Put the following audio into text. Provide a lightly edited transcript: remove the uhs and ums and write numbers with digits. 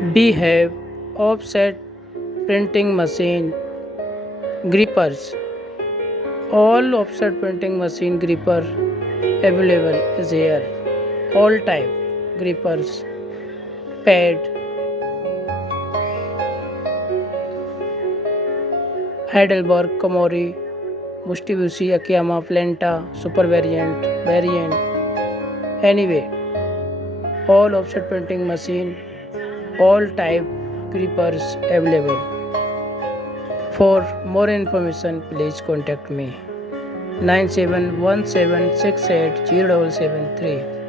We have offset printing machine grippers. All offset printing machine gripper available is here. All type grippers, pad, Heidelberg, Komori, Mitsubishi, Akiyama, Planta, Super variant. Anyway, all offset printing machine, all type grippers available. For more information, please contact me 9717680773.